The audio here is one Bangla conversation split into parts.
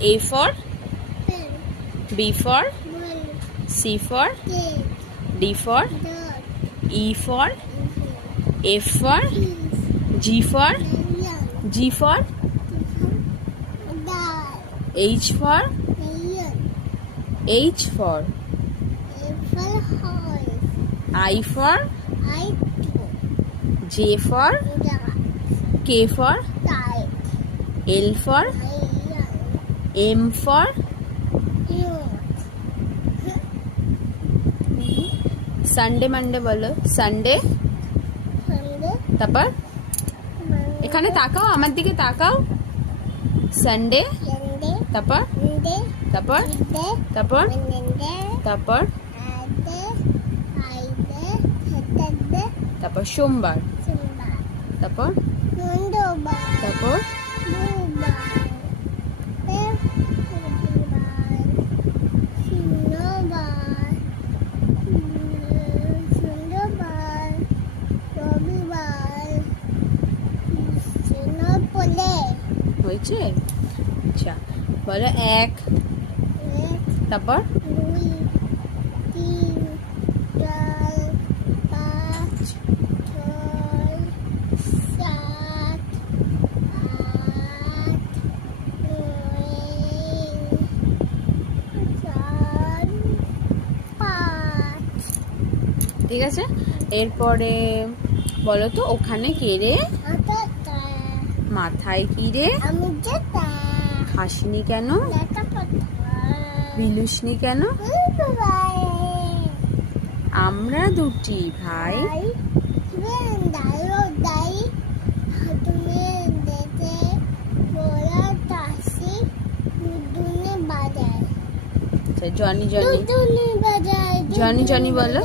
A for B for C for D for E for F for G for H for I for J for K for L for M for Sunday Monday বলো। সানডে, তারপর এখানে তাকাও, আমার দিকে তাকাও। সানডে, তারপর তারপর তারপর তারপর তারপর সোমবার, তারপর তারপর হয়েছে। আচ্ছা বলো এক, তারপর ঠিক আছে। এরপরে বলো তো ওখানে কে রে? মাথায় কি রে? হাসিনি কেন? বিলুসনি কেন? আমরা দুটি ভাই। আচ্ছা জনি জনি, জনি জনি বলো।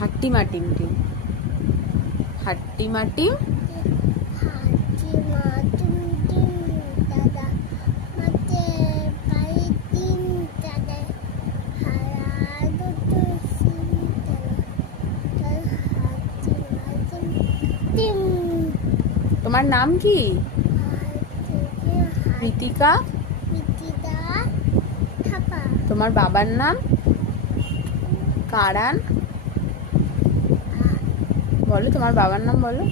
হাট্টি মাটিম টিম, হাট্টি মাটিম তোমার নাম কি? ঋতিকা। তোমার বাবার নাম? কারান। বলো তোমার বাবার নাম বলো।